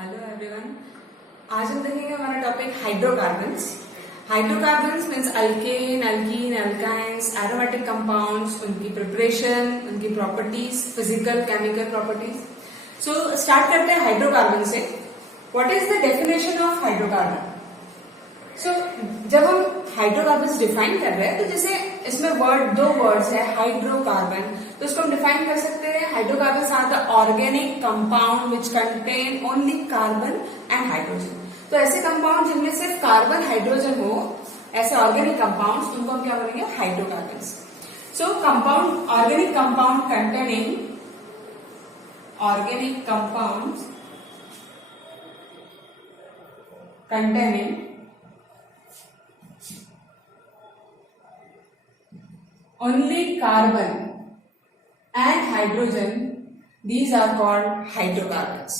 Hello everyone. आज हम देखेंगे हमारा topic hydrocarbons. Hydrocarbons means alkane, alkene, alkynes, aromatic compounds, उनकी प्रिपरेशन, उनकी properties, physical chemical properties. So start करते हैं हाइड्रोकार्बन से। What is the definition of hydrocarbon? So जब हम हाइड्रोकार्बन्स डिफाइन कर रहे हैं तो जैसे इसमें दो वर्ड्स है हाइड्रोकार्बन, तो इसको हम डिफाइन कर सकते हैं hydrocarbons are the organic compound which contain only carbon and hydrogen. तो ऐसे कंपाउंड जिनमें सिर्फ कार्बन हाइड्रोजन हो, ऐसे ऑर्गेनिक कंपाउंड्स, उनको हम क्या बोलेंगे? Hydrocarbons. So compound, organic compound containing only carbon and hydrogen, these are called hydrocarbons.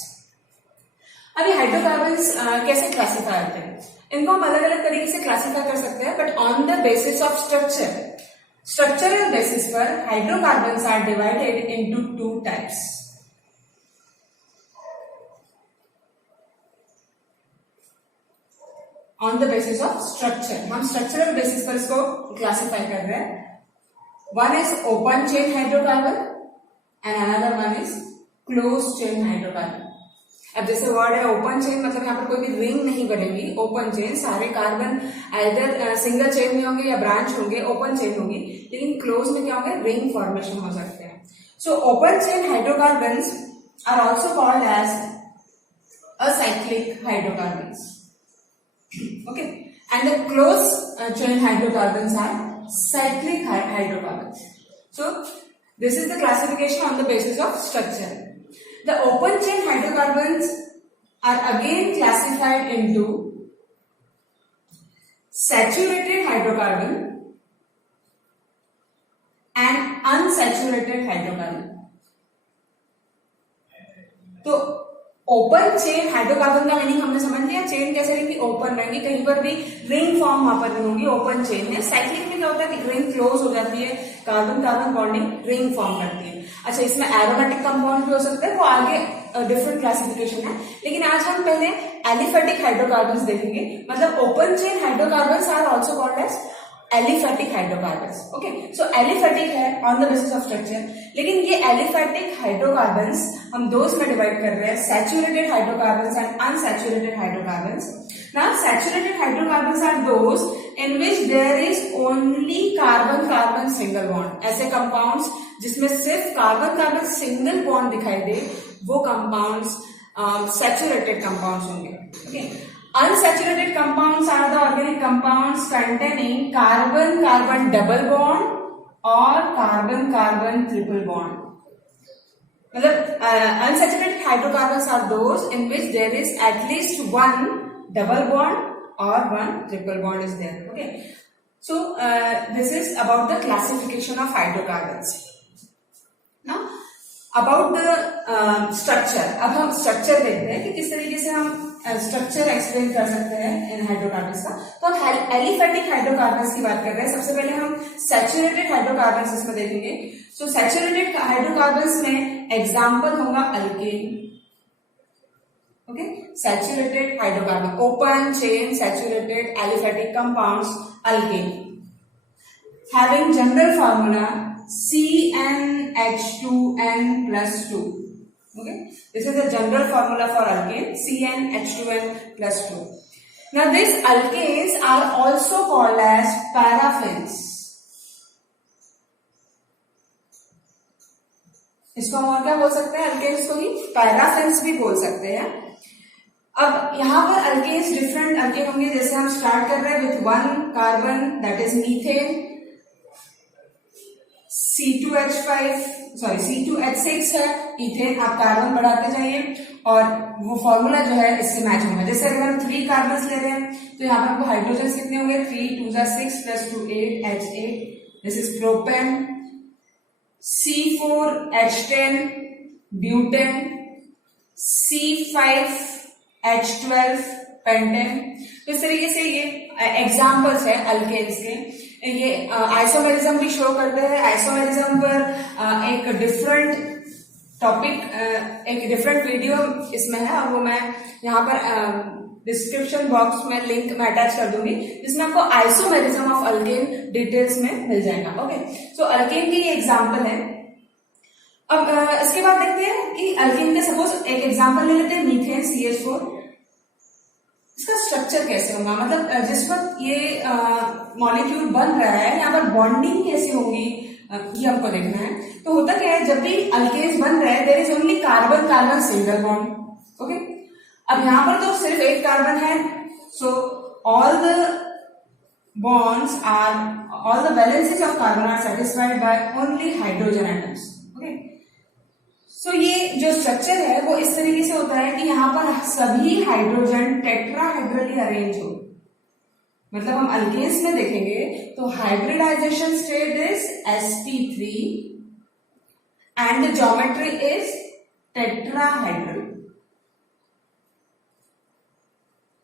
अभी हाइड्रोकार्बन्स कैसे क्लासिफाई होते हैं? इनको हम अलग अलग तरीके से क्लासिफाई कर सकते हैं, but on the basis of structural basis पर hydrocarbons are divided into two types. On the basis of structure, हम स्ट्रक्चरल बेसिस पर इसको क्लासिफाई कर रहे हैं। One is open chain hydrocarbon and another one is closed chain hydrocarbon. अब जैसे word है ओपन चेन, मतलब यहाँ पर कोई भी रिंग नहीं बनेगी। ओपन चेन सारे कार्बन आइदर सिंगल चेन में होंगे या ब्रांच होंगे, ओपन चेन होगी। लेकिन क्लोज में क्या होंगे? रिंग फॉर्मेशन हो सकते हैं। So open chain hydrocarbons are also called as acyclic hydrocarbons, okay, and the close chain hydrocarbons are cyclic hydrocarbons. So this is the classification on the basis of structure. The open chain hydrocarbons are again classified into saturated hydrocarbon and unsaturated hydrocarbon. तो open chain hydrocarbon का meaning हमने समझ लिया। Chain कैसे रहेंगी? Open रहेंगी, कहीं पर भी रिंग फॉर्म वहां पर नहीं होगी, ओपन चेन है। साइक्लिक में क्या होता है कि रिंग क्लोज हो जाती है, carbon carbon bonding ring form करती है। अच्छा, इसमें एरोमेटिक कंपाउंड भी हो सकते हैं, वो आगे डिफरेंट क्लासिफिकेशन है। लेकिन आज हम पहले एलिफेटिक हाइड्रोकार्बन्स देखेंगे। मतलब open chain hydrocarbons are also called as aliphatic hydrocarbons. Okay, so aliphatic है on the basis of structure. लेकिन ये एलिफेटिक हाइड्रोकार्बन्स हम दो में डिवाइड कर रहे हैं, saturated hydrocarbons and unsaturated hydrocarbons. Now saturated hydrocarbons are those in which there is only carbon carbon single bond. ऐसे कंपाउंड्स जिसमें सिर्फ कार्बन कार्बन सिंगल बॉन्ड दिखाई दे, वो कंपाउंड्स सैचुरेटेड कंपाउंड्स होंगे। Okay, unsaturated compounds are the organic compounds containing carbon carbon double bond or carbon carbon triple bond. मतलब unsaturated hydrocarbons are those in which there is at least one double bond or one triple bond is there. Okay, so this is about the classification of hydrocarbons. Now about the structure, अब हम structure देखते हैं कि किस तरीके से हम structure explain कर सकते हैं इन हाइड्रोकार्बन्स का। तो हम एलिफेटिक हाइड्रोकार्बन्स की बात कर रहे हैं। सबसे पहले हम सैचुरेटेड हाइड्रोकार्बन्स इसमें देखेंगे। सो सैचुरेटेड हाइड्रोकार्बन्स में एग्जांपल होगा alkane. Okay, saturated hydrocarbon, open chain saturated aliphatic compounds, alkane, having general formula CnH2n+2. Okay, this is the general formula for alkane, CnH2n+2. Now these alkanes are also called as paraffins. इसको हम और क्या बोल सकते हैं? Alkanes को ही paraffins भी बोल सकते हैं। अब यहाँ पर अल्केन्स डिफरेंट अल्केन होंगे। जैसे हम स्टार्ट कर रहे हैं with one carbon, that is methane, C2H6 है, इथेन। आप कार्बन बढ़ाते जाइए और वो फॉर्मूला जो है इससे मैच होगा। जैसे अगर हम 3 कार्बन ले रहे हैं तो यहाँ पर हमको हाइड्रोजन कितने होंगे? 3 2 6 + 2 8 H8, this is propane. C4H10 butane, C5H12 pentane. तो इस तरीके से ये एग्जाम्पल्स है अल्केन्स के। ये आइसोमेरिज्म भी शो करते हैं। आइसोमेरिज्म पर एक डिफरेंट टॉपिक एक डिफरेंट वीडियो इसमें है और वो मैं यहाँ पर डिस्क्रिप्शन बॉक्स में लिंक मैं अटैच कर दूंगी, जिसमें आपको आइसोमेरिज्म ऑफ अल्केन डिटेल्स में मिल जाएगा। ओके, सो अल्केन की ये एग्जांपल है। अब इसके बाद देखते हैं कि अल्केन के सपोज एक एग्जांपल ले लेते हैं, मीथेन CH4। इसका स्ट्रक्चर कैसे होगा, मतलब जिस वक्त ये मॉलिक्यूल बन रहा है यहाँ पर बॉन्डिंग कैसी होगी ये हमको देखना है। तो होता क्या है, जब भी अल्केन्स बन रहे हैं there is only carbon carbon single bond. Okay, अब यहाँ पर तो सिर्फ एक कार्बन है, so all the bonds are all the valencies of carbon are satisfied by only hydrogen atoms. Okay, so ये जो स्ट्रक्चर है वो इस तरीके से होता है कि यहाँ पर सभी हाइड्रोजन टेट्राहेड्रली अरेंज हो। मतलब हम अल्केन्स में देखेंगे तो hybridization state is sp3 and the geometry is tetrahedral।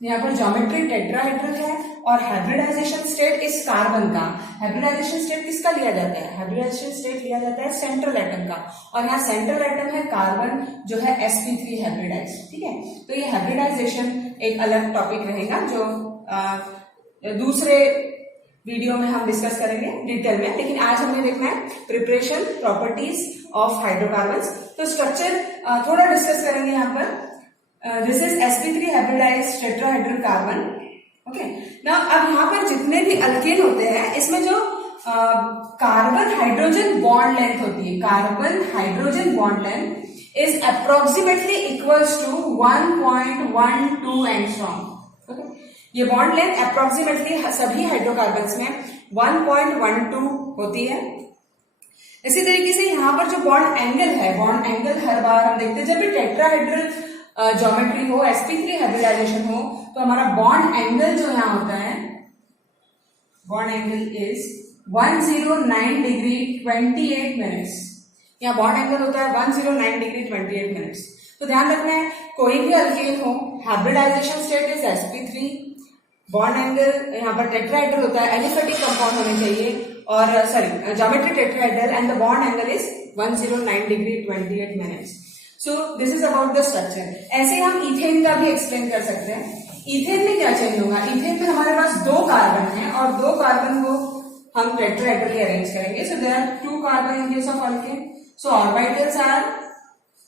यहाँ पर ज्योमेट्री टेट्राहेड्रल है और हाइब्रिडाइजेशन स्टेट इस कार्बन का। हाइब्रिडाइजेशन स्टेट किसका लिया जाता है, हाइब्रिडाइजेशन स्टेट लिया जाता है सेंट्रल एटम का, और यहाँ सेंट्रल एटम है कार्बन जो है sp3 हाइब्रिडाइज। ठीक है, तो ये हाइब्रिडाइजेशन एक अलग टॉपिक रहेगा जो दूसरे वीडियो में हम डिस्कस करेंगे डिटेल में, लेकिन आज हमें देखना है प्रिपरेशन प्रॉपर्टीज ऑफ हाइड्रोकार्बन्स। तो स्ट्रक्चर थोड़ा डिस्कस करेंगे यहाँ पर। This is sp3 hybridized tetrahedral carbon. Okay, now अब यहाँ पर जितने भी अल्केन होते हैं इसमें जो कार्बन हाइड्रोजन बॉन्ड लेंथ होती है, carbon hydrogen bond length is approximately equals to 1.12 angstrom. Okay, ये बॉन्ड लेंथ अप्रोक्सीमेटली सभी हाइड्रोकार्बन्स में 1.12 होती है। इसी तरीके से यहाँ पर जो बॉन्ड एंगल है, बॉन्ड एंगल हर बार हम देखते हैं जब भी टेट्राहेड्रल ज्योमेट्री हो, sp3 हाइब्रिडाइजेशन हो, तो हमारा बॉन्ड एंगल जो यहाँ होता है, bond angle is 109 degree 28 minutes. यहाँ बॉन्ड एंगल होता है 109 डिग्री 28 मिनट्स। तो ध्यान रखना है कोई भी अल्केन हो, hybridization state is sp3, bond angle यहाँ पर टेट्राहेड्रल होता है, एलिफेटिक कंपाउंड होने चाहिए, और sorry geometry tetrahedral and the bond angle is 109 degree 28 minutes. So this is about the structure. ऐसे हम इथेन का भी एक्सप्लेन कर सकते हैं। इथेन में क्या चेंज होगा, इथेन में हमारे पास 2 कार्बन है और 2 कार्बन को हम टेट्राहेड्रली अरेंज करेंगे। So there are 2 carbon in case of alkane. So orbitals are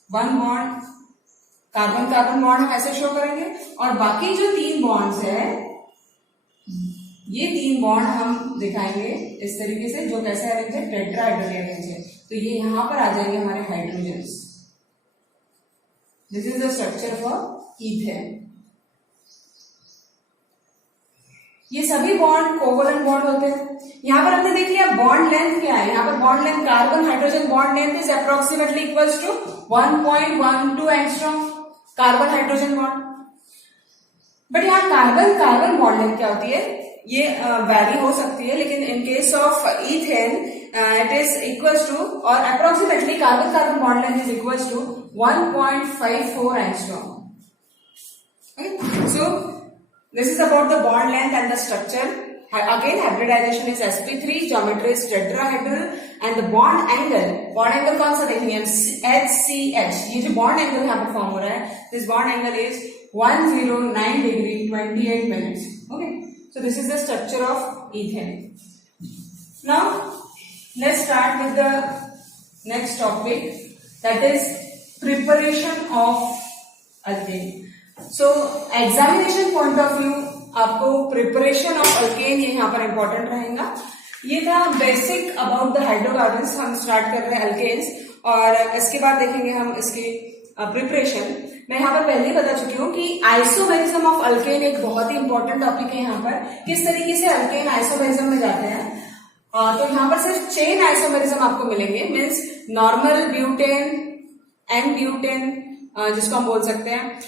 1 bond, carbon carbon bond हम ऐसे शो करेंगे, और बाकी जो 3 बॉन्ड्स है ये 3 बॉन्ड हम दिखाएंगे इस तरीके से, जो कैसे अरेंज है, टेट्राहेड्रली अरेंज है। तो ये यहां पर आ जाएंगे हमारे hydrogens. This is the structure for ethane. ये सभी बॉन्ड कोवलेंट बॉन्ड होते हैं। यहां पर हमने देख लिया बॉन्ड लेंथ क्या है, यहाँ पर bond length carbon hydrogen bond length is approximately equals to 1.12 angstrom, carbon hydrogen bond. But यहाँ कार्बन कार्बन बॉन्ड लेंथ क्या होती है, ये वैरी हो सकती है, लेकिन in case of ethane it is equals to और approximately carbon carbon bond length is equals to 1.54 angstrom. Okay, so this is about the bond length and the structure. Again, hybridization is sp3, geometry is tetrahedral, and the bond angle कौन सा देखेंगे, HCH। ये जो bond angle यहाँ पर form हो रहा है, this bond angle is 109 degree 28 minutes. Okay, so this is the structure of ethane. Now let's start with the next topic, that is preparation of alkane. So examination point of view आपको preparation of alkane ये यहाँ पर important रहेगा। ये था basic about the hydrocarbons. हम start कर रहे हैं अल्केन्स, और इसके बाद देखेंगे हम इसकी प्रिपरेशन। मैं यहाँ पर पहले ही बता चुकी हूँ कि आइसोमेरिज्म ऑफ अल्केन एक बहुत ही इंपॉर्टेंट टॉपिक है। यहाँ पर किस तरीके से अल्केन आइसोमेरिज्म में जाते हैं, तो यहाँ पर सिर्फ चेन आइसोमेरिज्म आपको मिलेंगे, means normal butane and butane जिसको हम बोल सकते हैं,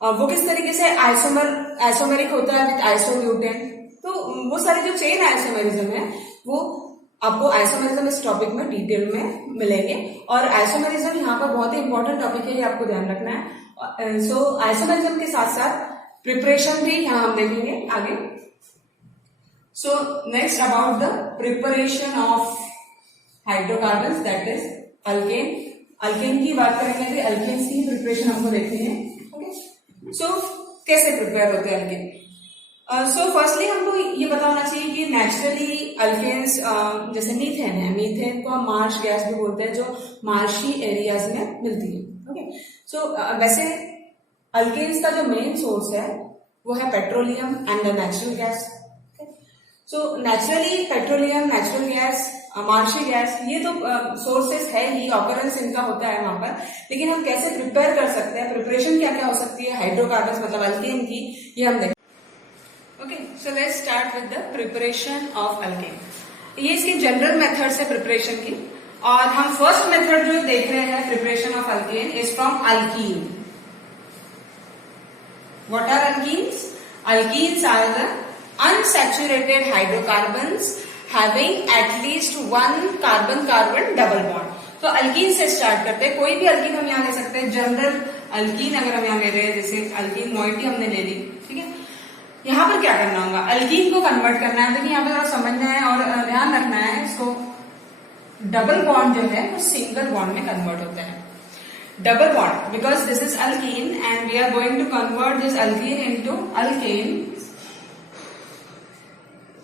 वो किस तरीके से आइसोमेरिक होता है विद आइसोब्यूटेन। तो वो सारे जो चेन आइसोमेरिज्म है वो आपको आइसोमेरिज्म इस टॉपिक में डिटेल में मिलेंगे, और आइसोमेरिज्म यहाँ पर बहुत ही इंपॉर्टेंट टॉपिक है, ये आपको ध्यान रखना है। सो आइसोमेरिज्म के साथ साथ प्रिपरेशन भी यहाँ हम देखेंगे आगे। So next about the preparation of hydrocarbons, that is alkane. Alkane की बात करेंगे तो अल्केन्स की प्रिपरेशन हमको देखनी है। ओके, सो कैसे प्रिपेयर होते हैं अल्केन? सो फर्स्टली हमको ये पता होना चाहिए कि नेचुरली अल्केन्स जैसे मीथेन है, मीथेन को हम मार्श गैस भी बोलते हैं, जो मार्शी एरियाज में मिलती है। ओके, सो वैसे अल्केन्स का जो मेन सोर्स है वो है petroleum and the natural gas. So naturally petroleum, natural gas, marshy gas, ये तो सोर्सेस है ही, ऑकरेंस इनका होता है वहां पर। लेकिन हम कैसे प्रिपेयर कर सकते हैं, प्रिपरेशन क्या क्या हो सकती है हाइड्रोकार्बन्स मतलब अल्केन की, ये हम देखें। Okay, so let's start with the preparation of alkane. ये इसकी जनरल मेथड्स है प्रिपरेशन की, और हम फर्स्ट मेथड जो देख रहे हैं preparation of alkane is from alkene. What are alkenes? Alkenes are the unsaturated hydrocarbons having at least one carbon-carbon double bond. तो अल्कीन से स्टार्ट करते हैं। कोई भी अल्कीन हम यहाँ ले सकते हैं। जनरल अल्कीन अगर हम यहाँ ले रहे हैं, जैसे अल्कीन मोइटी हमने ले ली, ठीक है। यहाँ पर क्या करना होगा, अल्कीन को कन्वर्ट करना है। देखिए यहाँ पर थोड़ा समझना है और ध्यान रखना है इसको। डबल बॉन्ड जो है वो सिंगल बॉन्ड में कन्वर्ट होता है। Double bond because this is alkene and we are going to convert this alkene into alkane.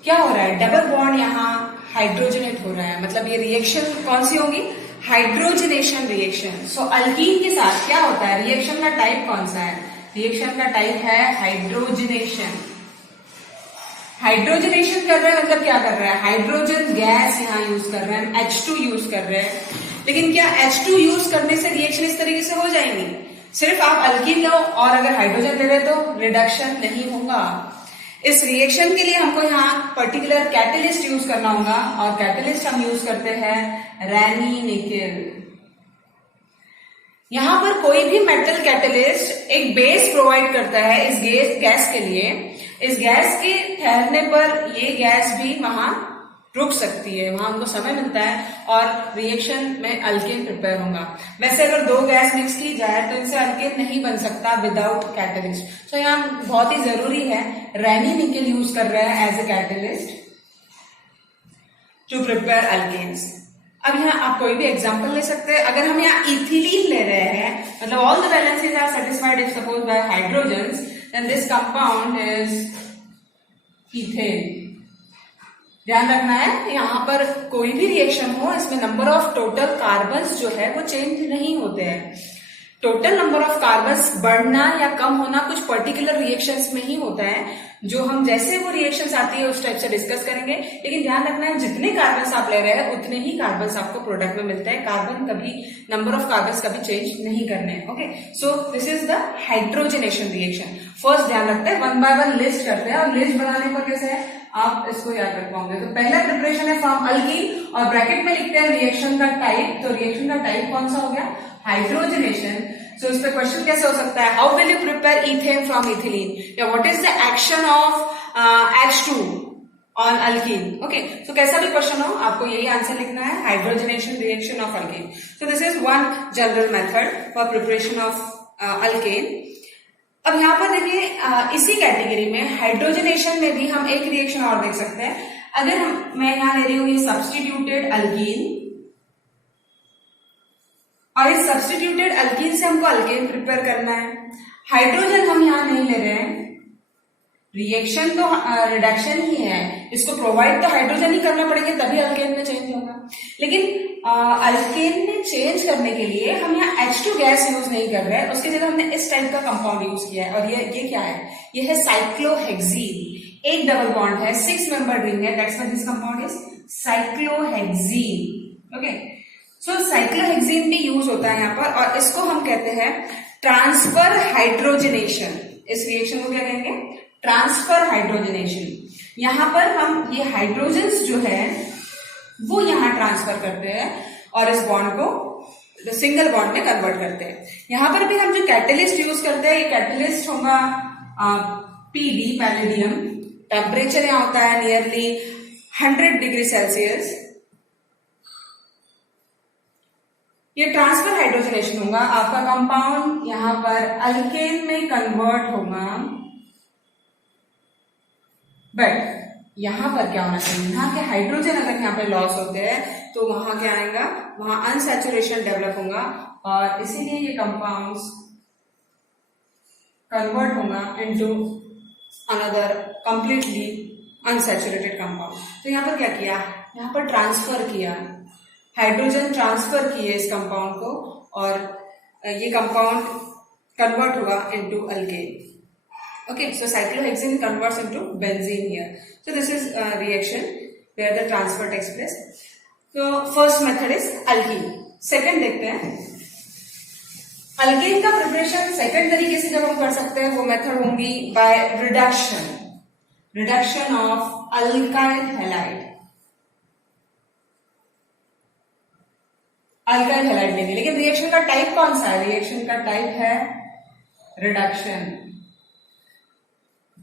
क्या हो रहा है, डबल बॉन्ड यहाँ हाइड्रोजनेट हो रहा है, मतलब ये रिएक्शन कौन सी होगी, हाइड्रोजनेशन रिएक्शन। सो अल्कीन के साथ क्या होता है, रिएक्शन का टाइप कौन सा है, रिएक्शन का टाइप है हाइड्रोजनेशन। हाइड्रोजनेशन कर रहे हैं मतलब क्या कर रहा है, हाइड्रोजन गैस यहाँ यूज कर रहे हैं, H2 यूज कर रहे हैं। लेकिन क्या H2 यूज करने से रिएक्शन इस तरीके से हो जाएंगी? सिर्फ आप अल्कीन लो और अगर हाइड्रोजन ले रहे तो रिडक्शन नहीं होगा। इस रिएक्शन के लिए हमको यहाँ पर्टिकुलर कैटलिस्ट यूज करना होगा, और कैटलिस्ट हम यूज करते हैं रैनी निकेल। यहाँ पर कोई भी मेटल कैटलिस्ट एक बेस प्रोवाइड करता है इस गैस के लिए। इस गैस के ठहरने पर ये गैस भी वहां रुक सकती है, वहां हमको समय मिलता है और रिएक्शन में अल्केन प्रिपेयर होगा। वैसे अगर दो गैस मिक्स की जाए तो इनसे अल्केन नहीं बन सकता विदाउट कैटलिस्ट। तो यहाँ बहुत ही जरूरी है, रैनी निकेल यूज कर रहे हैं as a catalyst to prepare alkanes. अब यहाँ आप कोई भी एग्जांपल ले सकते हैं। अगर हम यहाँ इथिलीन ले रहे हैं, मतलब all the valencies are satisfied if suppose by hydrogens, then this compound is ethane. ध्यान रखना है, यहाँ पर कोई भी रिएक्शन हो, इसमें नंबर ऑफ टोटल कार्बन्स जो है वो चेंज नहीं होते हैं। टोटल नंबर ऑफ कार्बन्स बढ़ना या कम होना कुछ पर्टिकुलर रिएक्शंस में ही होता है, जो हम जैसे वो रिएक्शंस आती है उस टाइप से डिस्कस करेंगे। लेकिन ध्यान रखना है, जितने कार्बन्स आप ले रहे हैं उतने ही कार्बन्स आपको प्रोडक्ट में मिलते हैं। कार्बन कभी, नंबर ऑफ कार्बन्स कभी चेंज नहीं करने हैं। Okay, so this is the hydrogenation reaction. First ध्यान रखते हैं, वन बाय वन लिस्ट करते हैं, और लिस्ट बनाने पर कैसे है आप इसको याद रख पाओगे। तो पहला प्रिपरेशन है फ्रॉम अल्कीन, और ब्रैकेट में लिखते हैं रिएक्शन का टाइप। तो रिएक्शन का टाइप कौन सा हो गया, हाइड्रोजनेशन। सो इस पे क्वेश्चन कैसे हो सकता है, how will you prepare ethane from ethylene, या what is the action of H2 on alkene. Okay, so कैसा भी क्वेश्चन हो आपको यही आंसर लिखना है, hydrogenation reaction of alkene. So this is one general method for preparation of alkane. अब यहाँ पर देखिए, इसी कैटेगरी में हाइड्रोजनेशन में भी हम एक रिएक्शन और देख सकते हैं। अगर मैं यहाँ ले रही हूँ ये सब्स्टिट्यूटेड अल्कीन, और इस सब्स्टिट्यूटेड अल्कीन से हमको अल्केन प्रिपेयर करना है। हाइड्रोजन हम यहाँ नहीं ले रहे हैं, रिएक्शन तो रिडक्शन ही है, इसको प्रोवाइड तो हाइड्रोजन ही करना पड़ेगा तभी अल्केन में चेंज होगा। लेकिन अल्केन में चेंज करने के लिए हम यहाँ H2 गैस यूज नहीं कर रहे हैं, उसकी जगह हमने इस टाइप का कंपाउंड यूज किया है। और ये क्या है, ये है साइक्लोहेक्सीन। एक डबल बॉन्ड है, 6 मेंबर रिंग है, that's why this compound is cyclohexene. Okay, so cyclohexene भी यूज होता है यहाँ पर, और इसको हम कहते हैं ट्रांसफर हाइड्रोजनेशन। इस रिएक्शन को क्या कहेंगे, ट्रांसफर हाइड्रोजनेशन। यहाँ पर हम ये हाइड्रोजन्स जो है वो यहाँ ट्रांसफर करते हैं और इस बॉन्ड को सिंगल बॉन्ड में कन्वर्ट करते हैं। यहाँ पर भी हम जो कैटलिस्ट यूज करते हैं, ये कैटलिस्ट होगा PD, पैलेडियम। टेम्परेचर यहाँ होता है नियरली 100 डिग्री सेल्सियस। ये ट्रांसफर हाइड्रोजनेशन होगा, आपका कंपाउंड यहाँ पर अल्केन में कन्वर्ट होगा। बट यहाँ पर क्या होना चाहिए, यहाँ के हाइड्रोजन अगर यहाँ पे लॉस होते हैं तो वहां क्या आएगा, वहां अनसैचुरेशन डेवलप होगा और इसीलिए ये कंपाउंड्स कन्वर्ट होगा into another completely unsaturated compound. तो यहाँ पर क्या किया, यहाँ पर ट्रांसफर किया, हाइड्रोजन ट्रांसफर किए इस कंपाउंड को और ये कंपाउंड कन्वर्ट हुआ into alkane. Okay, so cyclohexane converts into benzene here. So this is a reaction where the transfer takes place. So first method is alkene. Second देखते हैं, alkane का preparation second तरीके से जब हम कर सकते हैं वो मेथड होंगी by reduction, reduction of alkyl halide. Alkyl halide लेंगे, लेकिन रिएक्शन का टाइप कौन सा है, रिएक्शन का टाइप है रिडक्शन।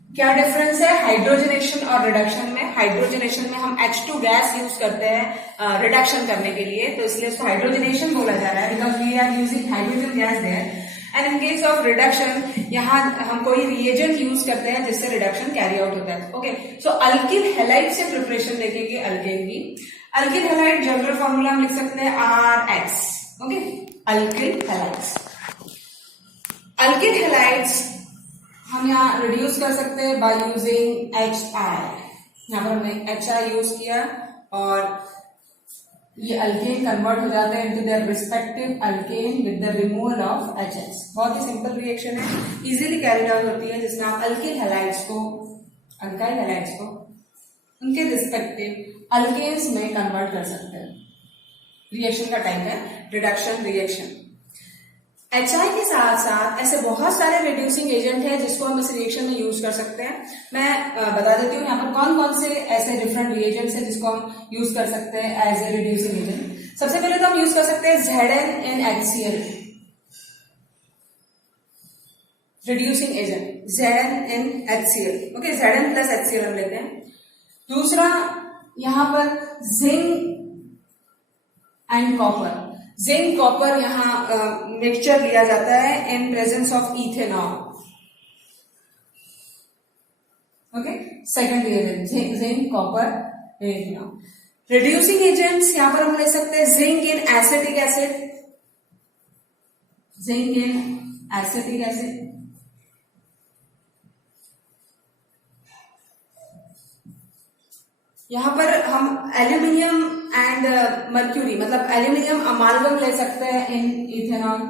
क्या डिफरेंस है हाइड्रोजनेशन और रिडक्शन में, हाइड्रोजनेशन में हम H2 गैस यूज करते हैं रिडक्शन करने के लिए, तो इसलिए उसको हाइड्रोजनेशन बोला जा रहा है because we are using hydrogen gas there. And in case of reduction यहाँ हम कोई रिएजेंट यूज करते हैं जिससे रिडक्शन कैरी आउट होता है। ओके, सो अल्किल हैलाइड से प्रिपरेशन देखेंगे अल्केन की। अल्किल हैलाइड जनरल फॉर्मूला हम लिख सकते हैं RX। Okay, alkyl halides, alkyl halides हम यहाँ रिड्यूस कर सकते हैं बाय यूजिंग HI। यहाँ पर हमने HI यूज किया और ये अल्केन कन्वर्ट हो जाते हैं into their respective alkane with the removal of HH। बहुत ही सिंपल रिएक्शन है, इजीली कैरिड आउट होती है, जिसमें आप अल्किल हैलाइड्स को, अल्काइल हैलाइड्स को उनके रिस्पेक्टिव अल्केन्स में कन्वर्ट कर सकते हैं। रिएक्शन का टाइप है रिडक्शन रिएक्शन। HI के साथ साथ ऐसे बहुत सारे रिड्यूसिंग एजेंट हैं जिसको हम इस रिएक्शन में यूज कर सकते हैं। मैं बता देती हूँ यहाँ पर कौन कौन से ऐसे डिफरेंट रिएजेंट्स हैं जिसको हम यूज कर सकते हैं एज ए रिड्यूसिंग एजेंट। सबसे पहले तो हम यूज कर सकते हैं ZnNHCl, reducing agent ZnNHCl। Okay, Zn plus HCl हम लेते हैं। दूसरा यहाँ पर zinc and copper, zinc copper यहाँ मिक्सचर लिया जाता है in presence of ethanol. Okay, second reagent zinc copper ethanol. Reducing agents यहाँ पर हम ले सकते हैं zinc in acetic acid, zinc in acetic acid. यहाँ पर हम एल्यूमिनियम एंड मर्क्यूरी मतलब एल्यूमिनियम अमालगम ले सकते हैं इन इथेनॉल।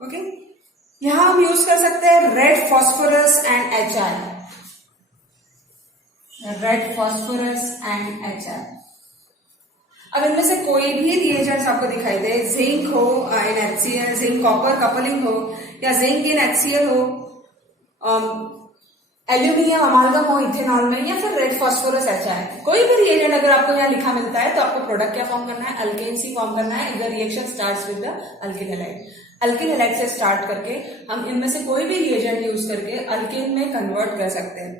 ओके, यहां हम यूज कर सकते हैं red phosphorus and HI, red phosphorus and HI। अब इनमें से कोई भी रिएजेंट्स आपको दिखाई दे, जिंक हो इन HCl, जिंक कॉपर कपलिंग हो, या जिंक इन HCl हो, एल्यूमिनियम अमालगम हो इथेनॉल में, या फिर रेड फॉस्फोरस HI, कोई भी रिएजेंट अगर आपको यहाँ लिखा मिलता है तो आपको प्रोडक्ट क्या फॉर्म करना है, अल्केन सी फॉर्म करना है। इधर reaction starts with the alkyl halide. Alkyl halide से स्टार्ट करके हम इनमें से कोई भी रिएजेंट यूज करके अल्केन में कन्वर्ट कर सकते हैं।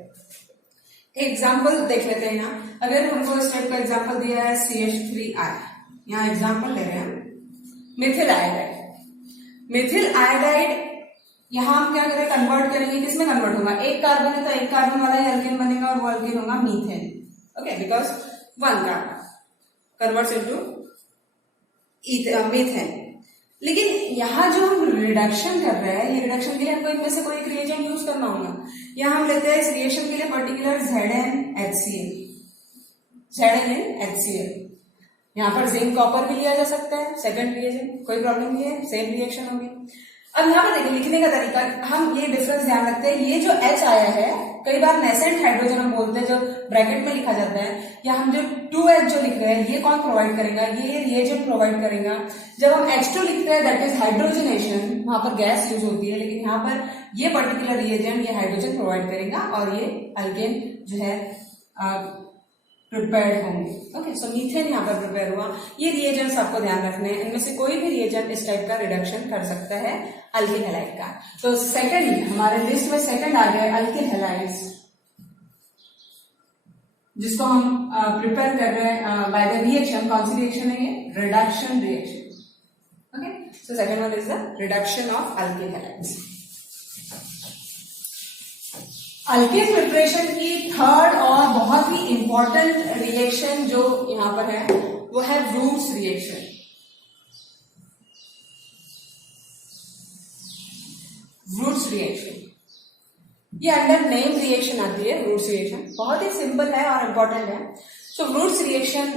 एग्जाम्पल देख लेते हैं यहाँ। अगर हमको इस टाइप का एग्जाम्पल दिया है CH3I, यहाँ एग्जाम्पल ले रहे हैं मिथिल आयोडाइड। मिथिल आयोडाइड यहाँ हम क्या करें, कन्वर्ट करेंगे, किसमें कन्वर्ट होगा, एक कार्बन है तो एक कार्बन वाला ही अल्केन बनेगा और वो अल्केन होगा methane. Okay, because one carbon converts into methane. लेकिन यहाँ जो हम रिडक्शन कर रहे हैं, ये रिडक्शन के लिए हमको इनमें से कोई एक रिएजेंट यूज करना होगा। यहाँ हम लेते हैं इस रिएक्शन के लिए पर्टिकुलर ZnHCl, ZnHCl। यहाँ पर जिंक कॉपर भी लिया जा सकता है सेकंड रिएजेंट, कोई प्रॉब्लम नहीं है, सेम रिएक्शन होगी। अब यहाँ पर देखिए लिखने का तरीका, हम ये डिफरेंस ध्यान रखते हैं, ये जो H आया है कई बार नेसेंट हाइड्रोजन हम बोलते हैं जो ब्रैकेट में लिखा जाता है, या हम जो 2H जो लिख रहे हैं ये कौन प्रोवाइड करेगा, ये रिएजेंट प्रोवाइड करेगा। जब हम H2 लिखते हैं दैट इज हाइड्रोजनेशन, वहां पर गैस यूज होती है, लेकिन यहाँ पर ये पर्टिकुलर रिएजेंट ये हाइड्रोजन प्रोवाइड करेगा और ये अल्केन जो है प्रिपेयर्ड होंगे। ओके, सो मीथेन यहाँ पर प्रिपेयर हुआ। ये रिएजेंट्स आपको ध्यान रखने हैं, इनमें से कोई भी रिएजेंट इस टाइप का रिडक्शन कर सकता है अल्किल हैलाइड का। तो सेकंड हमारे लिस्ट में सेकंड आ गया अल्किल हैलाइड्स, जिसको हम प्रिपेयर कर रहे हैं बाय द रिएक्शन। कौन सी रिएक्शन है ये, reduction reaction. Okay, so second one is the reduction of alkyl halides. Alkane preparation की थर्ड और बहुत ही इंपॉर्टेंट रिएक्शन जो यहां पर है वो है रूट्स रिएक्शन। रूट्स रिएक्शन ये अंडर नेम रिएक्शन आती है। रूट्स रिएक्शन बहुत ही सिंपल है और इंपॉर्टेंट है। सो रूट्स रिएक्शन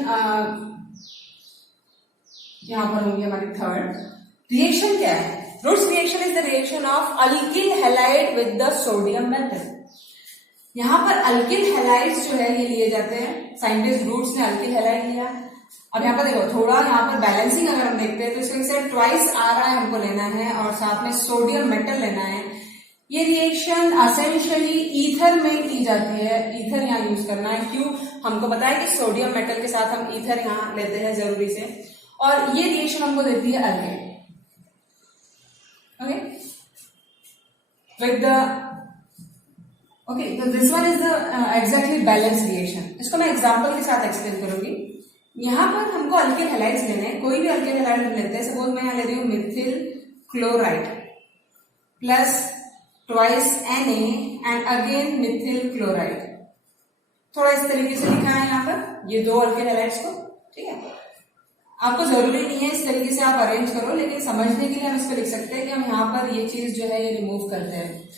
यहां पर होंगी हमारी थर्ड रिएक्शन। क्या है? Wurtz reaction is the reaction of alkyl halide with the sodium metal. यहां पर अल्किल हैलाइड्स जो है ये लिए जाते हैं। साइंटिस्ट रूट्स ने अल्किल हैलाइड लिया। अब यहाँ पर देखो थोड़ा यहाँ पर बैलेंसिंग अगर हम देखते हैं तो इसमें ट्वाइस RI हमको लेना है और साथ में सोडियम मेटल लेना है। ये रिएक्शन असेंशियली ईथर में की जाती है। ईथर यहाँ यूज करना है। क्यों? हमको पता है कि सोडियम मेटल के साथ हम ईथर यहाँ लेते हैं जरूरी से, और ये रिएक्शन हमको देती है alkane. Okay, with the okay, तो this one is the exactly balance reaction. इसको मैं एग्जांपल के साथ एक्सप्लेन करूंगी। यहां पर हमको अल्किल हैलाइड्स लेने हैं। कोई भी अल्किल हैलाइड हम लेते हैं। सपोज मैं यहां ले रही हूं Mithil chloride plus twice Na and again Mithil chloride. थोड़ा इस तरीके से लिखा है यहाँ पर ये दो अल्किल हैलाइड्स को। ठीक है, आपको जरूरी नहीं है इस तरीके से आप अरेंज करो, लेकिन समझने के लिए हम इसको लिख सकते हैं कि हम यहाँ पर ये चीज जो है ये रिमूव करते हैं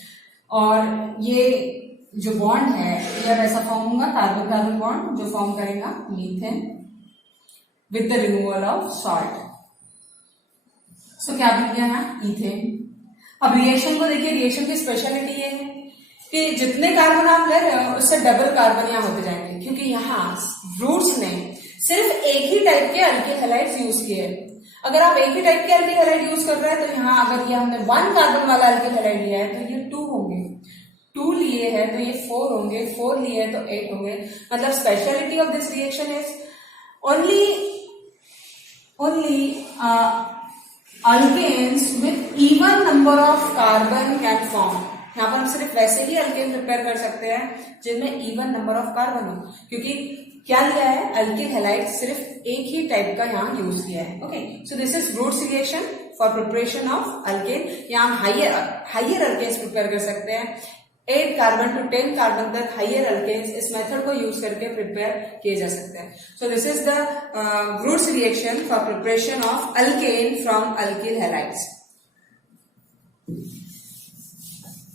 और ये जो बॉन्ड है ये ऐसा फॉर्म होगा कार्बन कार्बन बॉन्ड जो फॉर्म करेगा methane with the removal of salt. So क्या बन गया यहाँ? ईथेन। अब रिएक्शन को देखिए, रिएक्शन की स्पेशलिटी ये है कि जितने कार्बन आप ले रहे हो उससे डबल कार्बन यहाँ होते जाएंगे, क्योंकि यहाँ रूट्स ने सिर्फ एक ही टाइप के अल्किल हैलाइड्स यूज किए हैं। अगर आप एक ही टाइप के अल्किल हैलाइड यूज कर रहे हैं तो यहाँ अगर ये हमने 1 कार्बन वाला अल्किल हैलाइड लिया है तो ये 2 होंगे, 2 लिए है तो ये 4 होंगे, 4 लिए है तो 8 होंगे। मतलब speciality of this reaction is only alkanes with even number of carbon can form। यहाँ पर हम सिर्फ वैसे ही अल्केन प्रिपेयर कर सकते हैं जिनमें इवन नंबर ऑफ कार्बन हो, क्योंकि क्या लिया है? अल्किल हैलाइड सिर्फ एक ही टाइप का यहाँ यूज किया है। Okay, so this is Wurtz reaction for preparation of alkane. यहाँ हम हाइयर अल्केन्स प्रिपेयर कर सकते हैं। 8 कार्बन टू 10 कार्बन तक हाइयर अल्केन्स इस मेथड को यूज करके प्रिपेयर किए जा सकते हैं। So this is the Wurtz reaction for preparation of alkane from alkyl halides.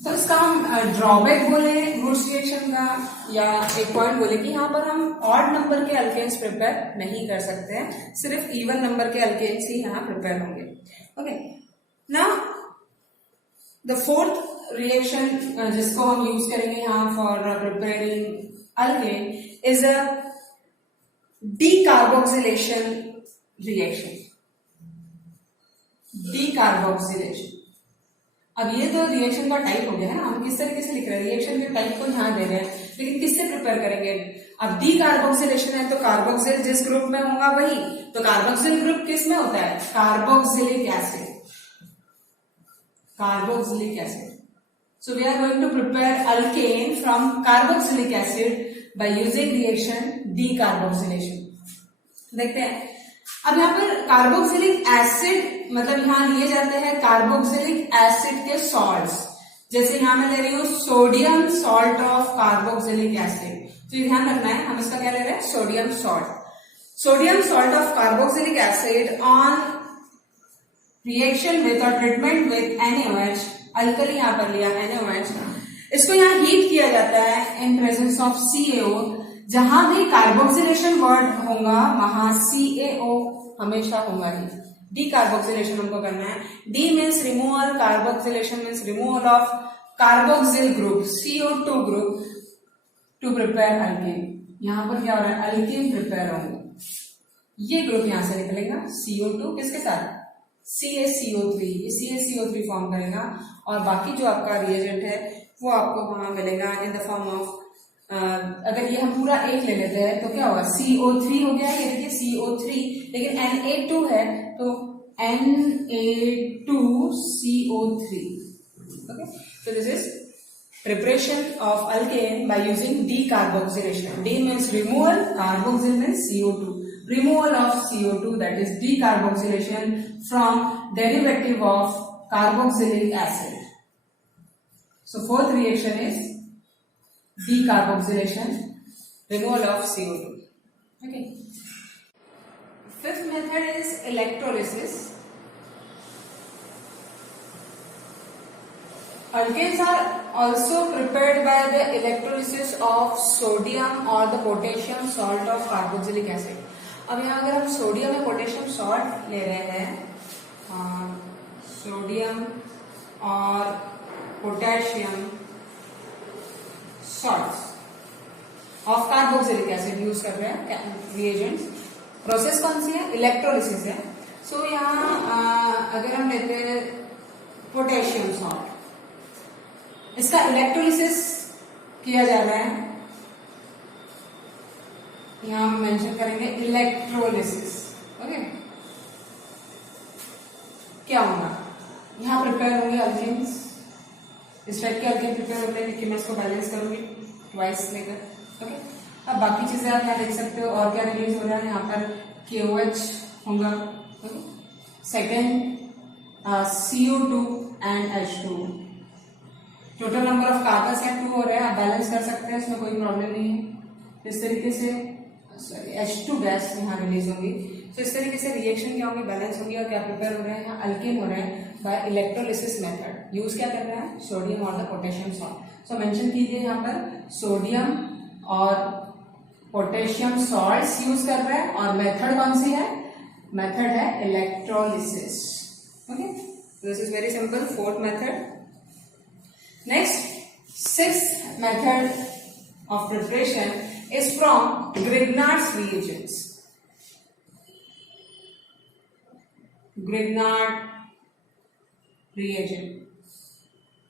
तो इसका हम ड्रॉबैक बोले रूट्स रिएक्शन का, या एक पॉइंट बोले कि यहाँ पर हम ऑड नंबर के अल्केन्स प्रिपेयर नहीं कर सकते हैं, सिर्फ इवन नंबर के अल्केन्स ही यहाँ प्रिपेयर होंगे। Okay, now the fourth reaction जिसको हम यूज करेंगे यहाँ for preparing alkane is a decarboxylation reaction. Decarboxylation. अब ये तो रिएक्शन का टाइप हो गया है ना, हम किस तरीके से लिख रहे हैं? रिएक्शन के टाइप को ध्यान दे रहे हैं, लेकिन किससे प्रिपेयर करेंगे? अब डीकार्बोक्सिलेशन है तो कार्बोक्सिल जिस ग्रुप में होगा वही, तो कार्बोक्सिल ग्रुप किस में होता है? Carboxylic acid. Carboxylic acid. So we are going to prepare alkane from carboxylic acid by using reaction decarboxylation। देखते हैं अब यहाँ पर कार्बोक्सिलिक एसिड मतलब यहाँ लिए जाते हैं कार्बोक्सिलिक एसिड के सॉल्ट्स। जैसे यहाँ मैं ले रही हूँ sodium salt of carboxylic acid, तो ये ध्यान रखना है हम इसका क्या ले रहे हैं? Sodium salt. Sodium salt of carboxylic acid on reaction with और ट्रीटमेंट विथ NaOH। अल्कली यहाँ पर लिया NaOH, इसको यहाँ हीट किया जाता है इन प्रेजेंस ऑफ CaO। जहां भी कार्बोक्सिलेशन वर्ड होगा वहां CaO हमेशा होगा ही। डीकार्बोक्सिलेशन हमको करना है। De means removal, carboxylation means removal of carboxyl group CO2 group to prepare alkane. यहाँ पर क्या हो रहा है? अल्केन प्रिपेयर होंगे। ये ग्रुप यहां से निकलेगा CO2 किसके साथ? CaCO3। ये CaCO3 फॉर्म करेगा और बाकी जो आपका रिएजेंट है वो आपको वहां मिलेगा इन द फॉर्म ऑफ अगर ये हम पूरा एक ले लेते हैं तो क्या होगा? CO3 हो गया। ये देखिए CO3, लेकिन Na2 है तो Na2CO3। Okay, so this is preparation of alkane by using decarboxylation. D means removal, carboxyl means CO2. Removal of CO2, that is decarboxylation from derivative of carboxylic acid. So fourth reaction is decarboxylation, removal of CO2. Okay. Fifth method is electrolysis. Alkanes are also prepared by the electrolysis of sodium or the potassium salt of carboxylic acid. अब यहाँ अगर हम sodium या potassium salt ले रहे हैं, sodium और potassium salts of carboxylic acid use कर रहे हैं रिएजेंट्स. प्रोसेस कौन सी है? इलेक्ट्रोलिसिस है. सो यहाँ अगर हम लेते हैं पोटेशियम सॉल्ट, इसका इलेक्ट्रोलिसिस किया जा रहा है. यहां हम मेंशन करेंगे इलेक्ट्रोलिसिस. ओके. क्या होगा? यहां प्रिपेयर होंगे अल्केन्स. इस टाइप के अल्केन प्रिपेयर होते हैं, लेकिन मैं इसको बैलेंस करूंगी ट्वाइस लेकर. ओके. अब बाकी चीजें आप यहाँ देख सकते हो और क्या रिलीज हो रहा है. यहाँ पर KOH होगा. Okay. Second CO2 and H2. Total number of carbon है 2 हो रहे हैं. आप बैलेंस कर सकते हैं, इसमें कोई प्रॉब्लम नहीं है. इस तरीके से H2 गैस यहाँ रिलीज होगी. तो इस तरीके से रिएक्शन क्या होगी? बैलेंस होगी. और क्या प्रिपेयर हो रहे हैं? यहाँ अल्केन हो रहे हैं बाय इलेक्ट्रोलिसिस मेथड. यूज क्या कर रहा है? सोडियम और the potassium salt. So mention कीजिए यहाँ पर सोडियम और पोटेशियम सॉल्ट्स यूज कर रहे हैं. और मेथड कौन सी है? मेथड है electrolysis. Okay. This is very simple. Fourth method. Next, sixth method of preparation is from Grignard's reagents. Grignard reagent.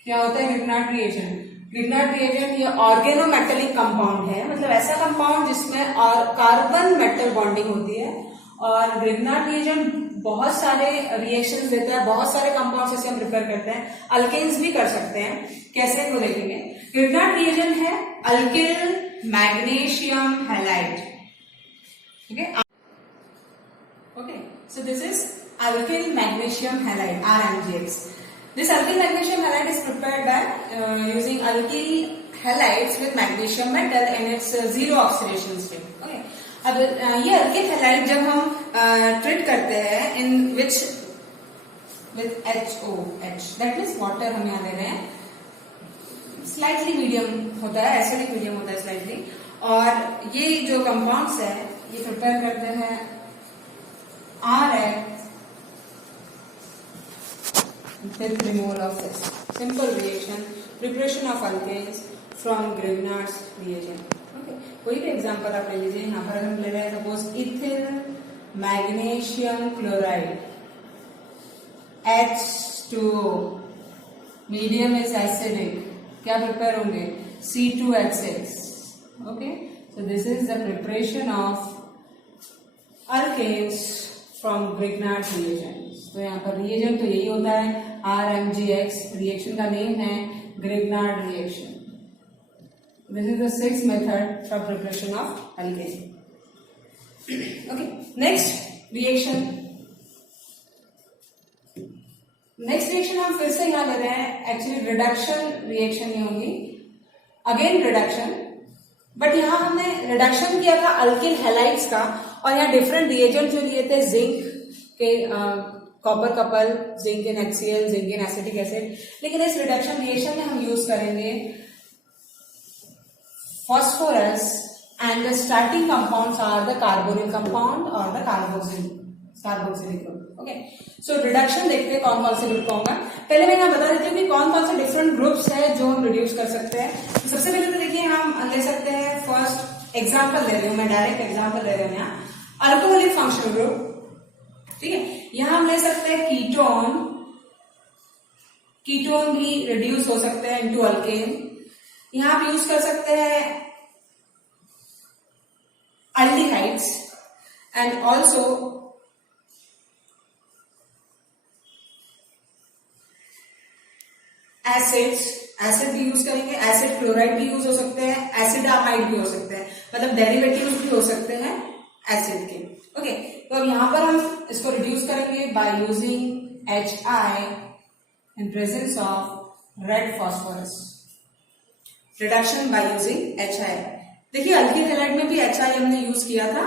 क्या होता है Grignard reagent? Grignard reagent ये ऑर्गेनोमेटेलिक कंपाउंड है. मतलब ऐसा कंपाउंड जिसमें और कार्बन मेटल बॉन्डिंग होती है. और Grignard reagent बहुत सारे रिएक्शंस देता है. बहुत सारे कंपाउंड्स जैसे हम प्रिपेयर करते हैं. अल्केन्स भी कर सकते हैं. कैसे वो देखेंगे. Grignard reagent है alkyl magnesium halide. Okay. So this is alkyl magnesium halide, RMgX. This alkyl magnesium halide is prepared by using alkyl halides with magnesium metal in its zero oxidation state. Okay. अब ये alkyl halide जब हम treat करते हैं in which with HOH, that means water हम यहाँ ले रहे हैं. स्लाइटली मीडियम होता है, एसिडिक मीडियम होता है स्लाइटली. और ये जो कंपाउंड्स है ये प्रिपेयर करते हैं RX with removal of this. Simple reaction, preparation of alkanes from Grignard's reagent. Okay. कोई भी एग्जांपल आप ले लीजिए. यहाँ पर हम ले रहे हैं suppose ethyl magnesium chloride H2O. Medium is acidic. क्या प्रिपेयर होंगे? C2H6. Okay. So this is the preparation of alkanes from Grignard reagents. तो यहाँ पर रिएजेंट तो यही होता है RMgX. रिएक्शन का नेम है Grignard reaction. This is the sixth method for preparation of alkane. Okay. Next reaction. Next reaction हम फिर से यहाँ ले रहे हैं. एक्चुअली रिडक्शन रिएक्शन ये होगी. अगेन रिडक्शन, बट यहाँ हमने रिडक्शन किया था अल्किल हैलाइड्स का. और यहाँ डिफरेंट रिएजेंट जो लिए थे जिंक के copper couple, zinc in HCl, zinc in acetic acid. लेकिन इस रिडक्शन रिएक्शन में हम यूज करेंगे phosphorus and the starting compounds are the carbonyl compound or the carboxylic group. Okay. So reduction देखते हैं कौन कौन से ग्रुप का होगा. पहले मैं यहाँ बता देती हूँ कि कौन कौन से डिफरेंट ग्रुप्स है जो हम रिड्यूस कर सकते हैं. तो सबसे पहले तो देखिए हम ले सकते हैं. फर्स्ट एग्जांपल ले रही हूँ मैं, डायरेक्ट एग्जांपल ले रही हूँ यहाँ. Alcoholic functional group. ठीक है. यहाँ हम ले सकते हैं कीटोन. कीटोन भी रिड्यूस हो सकते हैं इनटू अल्केन. यहाँ आप यूज कर सकते हैं aldehydes and also acids. Acid भी यूज करेंगे. एसिड क्लोराइड भी यूज हो सकते हैं. एसिडामाइड भी हो सकते हैं. मतलब डेरिवेटिव्स भी हो सकते हैं एसिड के. ओके. तो अब यहां पर हम इसको रिड्यूस करेंगे by using HI in presence of red phosphorus. Reduction by using HI। देखिए अल्किल हैलाइड में भी HI हमने यूज किया था,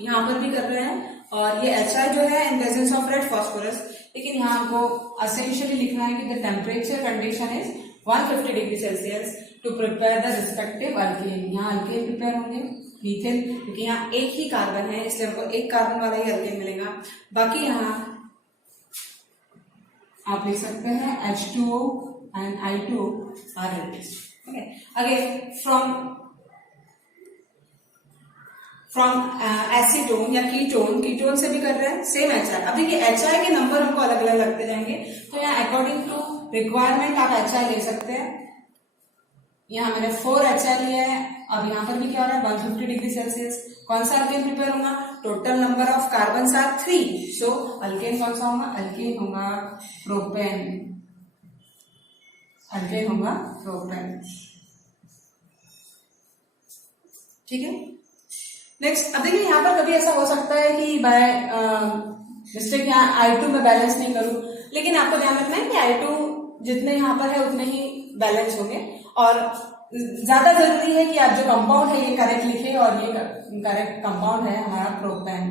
यहाँ पर भी कर रहे हैं, और ये HI जो है in presence of red phosphorus. लेकिन यहाँ आपको एसेंशियली लिखना है कि the temperature condition is 150 degree Celsius to prepare the respective alkane. यहाँ अल्केन प्रिपेयर होंगे, मीथेन, क्योंकि यहाँ एक ही कार्बन है इसलिए हमको एक कार्बन वाला ही अल्केन मिलेगा। बाकी यहाँ आप लिख सकते हैं H2O and I2 are reduced. Okay. Again from acetone या कीटोन से भी कर रहे हैं सेम HI। अब देखिए HI के नंबर हमको अलग अलग लगते जाएंगे, तो यहाँ अकॉर्डिंग टू रिक्वायरमेंट आप HI ले सकते हैं। यहाँ मैंने 4 HI लिया है। अब यहाँ पर भी क्या हो रहा है 150 डिग्री सेल्सियस। कौन सा अल्केन प्रिपेयर होगा? Total number of carbon are 3, so alkane कौन सा होगा? अल्केन होगा प्रोपेन। अल्केन होगा प्रोपेन। ठीक है। नेक्स्ट, अब देखिए यहाँ पर कभी ऐसा हो सकता है कि बाय मिस्टेक यहाँ I2 में बैलेंस नहीं करूं, लेकिन आपको ध्यान रखना है कि I2 जितने यहाँ पर है उतने ही बैलेंस होंगे, और ज्यादा जरूरी है कि आप जो कंपाउंड है ये करेक्ट लिखे, और ये करेक्ट कंपाउंड है हमारा प्रोपेन,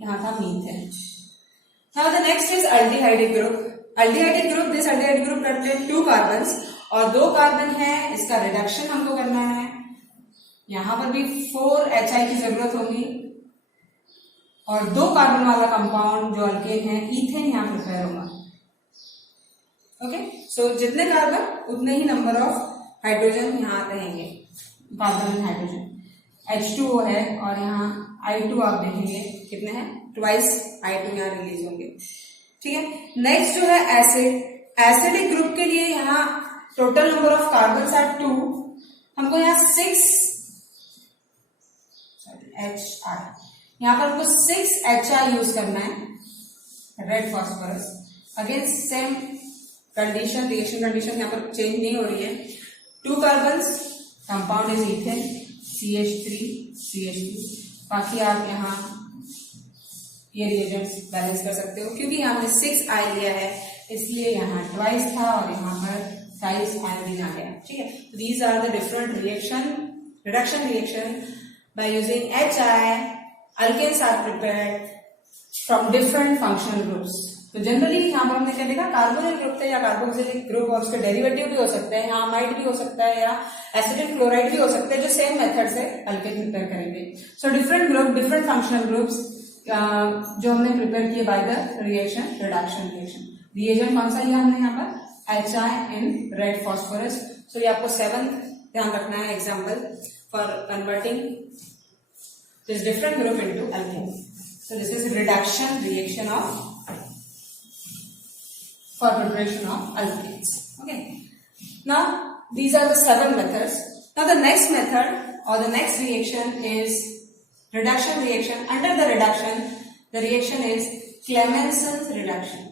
यहाँ था methane. Now the next is aldehydic group. Aldehydic group, this aldehydic group contain 2 carbons और 2 कार्बन है, इसका रिडक्शन हमको करना है। यहाँ पर भी 4 HI की जरूरत होगी, और 2 कार्बन वाला कंपाउंड जो अल्केन है ईथेन यहाँ प्रिपेयर होगा। ओके, सो जितने कार्बन उतने ही नंबर ऑफ हाइड्रोजन यहाँ रहेंगे, कार्बन एंड हाइड्रोजन। H2O है, और यहाँ I2 आप देखेंगे कितने हैं, ट्वाइस I2 यहाँ रिलीज होंगे। ठीक है। नेक्स्ट जो है एसिड। एसिडिक ग्रुप के लिए यहाँ total number of carbon are 2, हमको यहाँ 6 HI, यहाँ पर हमको 6 HI यूज करना है, red phosphorus. Again same condition, reaction condition यहाँ पर चेंज नहीं हो रही है। 2 carbon, compound is ethane, CH3CH2। बाकी आप यहाँ ये रिएजेंट्स बैलेंस कर सकते हो, क्योंकि यहाँ हमने 6I लिया है इसलिए यहाँ ट्वाइस था और यहाँ पर 5 आयोडीन आ गया। ठीक है। These are the different reduction reaction by using HI. Alkanes are prepared from different functional groups. तो जनरली यहाँ पर हमने क्या देखा, कार्बोनिल ग्रुप थे या कार्बोक्सिलिक ग्रुप, और उसके डेरिवेटिव भी हो सकते हैं, यहाँ अमाइड भी हो सकता है या एसिटिक क्लोराइड भी हो सकते हैं, जो सेम मेथड से अल्केन प्रिपेयर करेंगे। So different group, different functional groups जो हमने प्रिपेयर किए by the reaction, reduction reaction. Reagent कौन सा लिया हमने यहाँ पर? HI in red phosphorus. So ये आपको 7 ध्यान रखना है example for converting this different group into alkane. So this is reduction reaction for preparation of alkanes. Okay. Now these are the 7 methods. Now the next method or the next reaction is reduction reaction. Under the reduction, the reaction is Clemenson's reduction.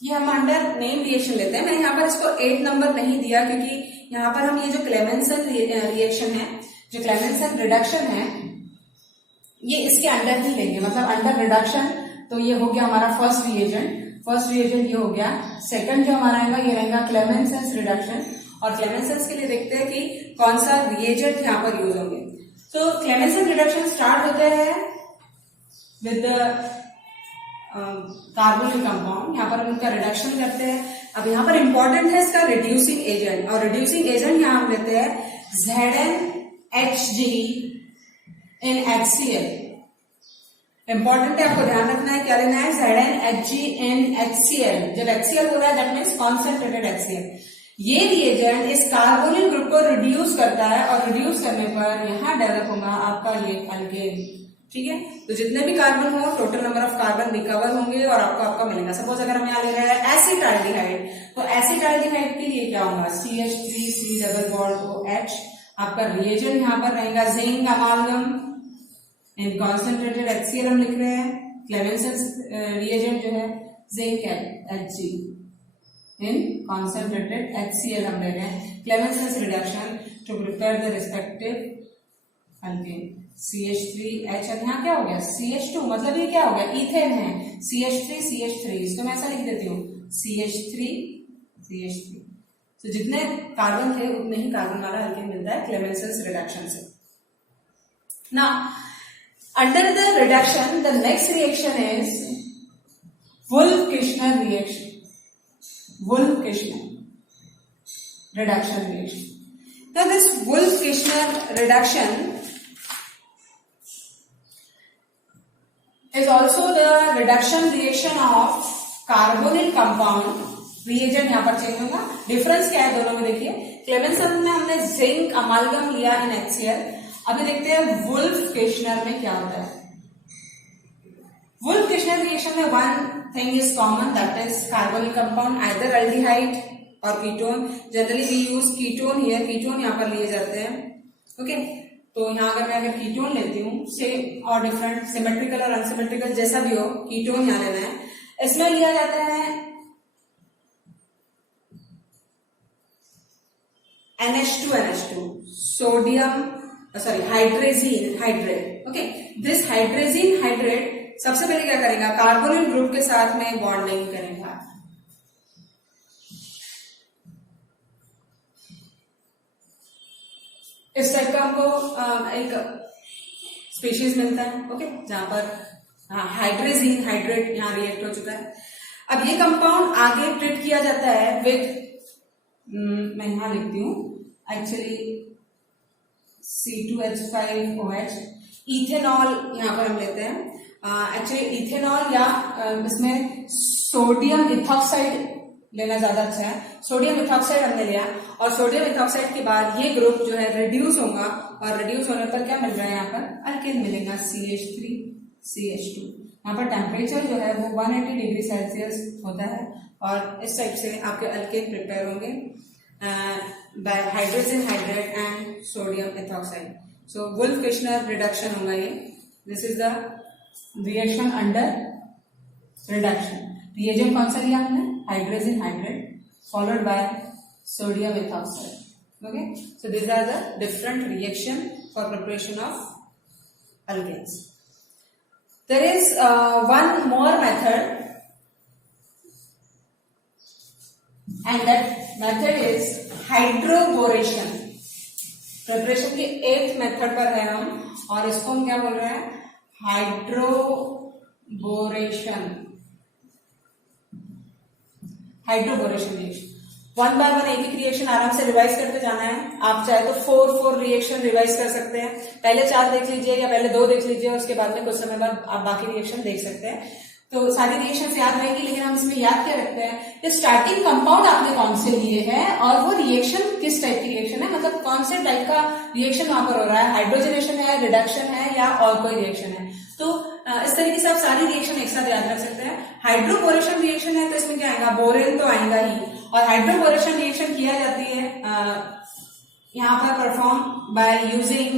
ये हम under name reaction लेते हैं। मैंने यहाँ पर इसको 8 number नहीं दिया, क्योंकि यहाँ पर हम ये जो क्लेमेंसन रिएक्शन है, जो क्लेमेंसन रिडक्शन है, ये इसके अंडर ही लेंगे, मतलब अंडर रिडक्शन। तो ये हो गया हमारा फर्स्ट रिएजेंट ये हो गया। सेकंड जो हमारा आएगा ये रहेगा क्लेमेंसन रिडक्शन, और क्लेमेंसन के लिए देखते हैं कि कौन सा रिएजेंट यहाँ पर यूज होंगे। तो क्लेमेंसन रिडक्शन स्टार्ट होते हैं विद कार्बोनिल कंपाउंड, यहाँ पर हम उनका रिडक्शन करते हैं। अब यहाँ पर इंपॉर्टेंट है इसका रिड्यूसिंग एजेंट, और रिड्यूसिंग एजेंट यहाँ हम लेते हैं ZnHg in HCl। इंपॉर्टेंट है, आपको ध्यान रखना है क्या लेना है, ZnHg in HCl। जब HCl हो रहा है दैट मीन्स कॉन्सेंट्रेटेड HCl। ये रिएजेंट इस कार्बोनिल ग्रुप को रिड्यूस करता है, और रिड्यूस करने पर यहाँ डेवलप होगा आपका ये अल्केन। ठीक है। तो जितने भी कार्बन हो, total number of carbon recover होंगे और आपका मिलेगा। सपोज अगर हम यहाँ ले रहे हैं एसिटाल्डिहाइड, तो एसिटाल्डिहाइड के लिए क्या होगा, CH3C डबल बॉन्ड OH। आपका रिएजेंट यहाँ पर रहेगा zinc amalgam in concentrated HCl हम लिख रहे हैं। क्लेमेंसन रिएजेंट जो है zinc Hg in concentrated HCl हम ले रहे हैं। Clemmensen reduction to prepare the respective alkane. CH3H, अब यहाँ क्या हो गया CH2, मतलब ये क्या हो गया, इथेन है। CH3 इसको मैं ऐसा लिख देती हूँ, CH3 CH3। तो जितने कार्बन थे उतने ही कार्बन वाला अल्केन मिलता है क्लेमेंसेस रिडक्शन से। Now under the reduction the next reaction is Wolff-Kishner reaction, Wolff-Kishner reduction reaction. Now this Wolff-Kishner reduction is also the reduction reaction of carbonyl compound. reagent यहाँ पर चेंज होगा। Difference क्या है दोनों में देखिए, क्लेमेंसन में हमने जिंक अमालगम लिया इन HCl। अभी देखते हैं Wolff-Kishner में क्या होता है। Wolff-Kishner reaction में one thing is common, that is carbonyl compound, either aldehyde or ketone. Generally we use ketone here, ketone यहाँ पर लिए जाते हैं। ओके, तो यहाँ अगर कीटोन लेती हूँ, सेम और डिफरेंट, सिमेट्रिकल और अनसिमेट्रिकल जैसा भी हो, कीटोन यहाँ लेना है। इसमें लिया जाता है NH2 sodium हाइड्रेजीन hydrate. Okay, this हाइड्रेजीन hydrate सबसे पहले क्या करेगा, कार्बोनिल ग्रुप के साथ में बॉन्डिंग करेगा। इस टाइप का हमको एक स्पीशीज मिलता है। ओके, जहां पर हाइड्रेजीन हाइड्रेट यहाँ रिएक्ट हो चुका है। अब ये कंपाउंड आगे ट्रीट किया जाता है विद, मैं यहां लिखती हूं एक्चुअली C2H5OH, इथेनॉल यहाँ पर हम लेते हैं। एक्चुअली इथेनॉल या इसमें सोडियम इथॉक्साइड लेना ज्यादा अच्छा है। सोडियम इथॉक्साइड हमने लिया और सोडियम इथॉक्साइड के बाद ये ग्रुप जो है रिड्यूस होगा और रिड्यूस होने पर क्या मिल रहा है, यहाँ पर अल्केन मिलेगा CH3 CH2। यहाँ पर टेम्परेचर जो है वो 180 डिग्री सेल्सियस होता है और इस टाइप से आपके अल्केन प्रिपेयर होंगे bye hydrogen hydrate and sodium ethoxide. So Wolff-Kishner reduction होगा ये। This is the reaction under reduction. Reagent कौन सा लिया हमने, hydrogen hydrate followed by sodium ethoxide. Okay, so these are the different reaction for preparation of alkanes. There is one more method and that method is hydroboration. Preparation के 8th method पर है हम और इसको हम क्या बोल रहे हैं, hydroboration. Hydroboration reaction one by one एक एक रिएक्शन आराम से रिवाइज करते जाना है। आप चाहे तो 4 रिएक्शन रिवाइज कर सकते हैं, पहले 4 देख लीजिए या पहले 2 देख लीजिए, उसके बाद में कुछ समय बाद आप बाकी रिएक्शन देख सकते हैं। तो सारी रिएक्शन याद रहेगी, लेकिन हम इसमें याद क्या रखते हैं कि स्टार्टिंग कंपाउंड आपने कौन से लिए हैं और वो रिएक्शन किस टाइप की रिएक्शन है, मतलब कौन से टाइप का रिएक्शन वहां पर हो रहा है, हाइड्रोजनेशन है, रिडक्शन है या और कोई रिएक्शन है। तो इस तरीके से आप सारी रिएक्शन एक साथ याद रख सकते हैं। हाइड्रोबोरेशन रिएक्शन है तो इसमें क्या आएगा, बोरेन तो आएगा ही। और हाइड्रोबोरेशन रिएक्शन किया जाती है यहाँ पर perform by using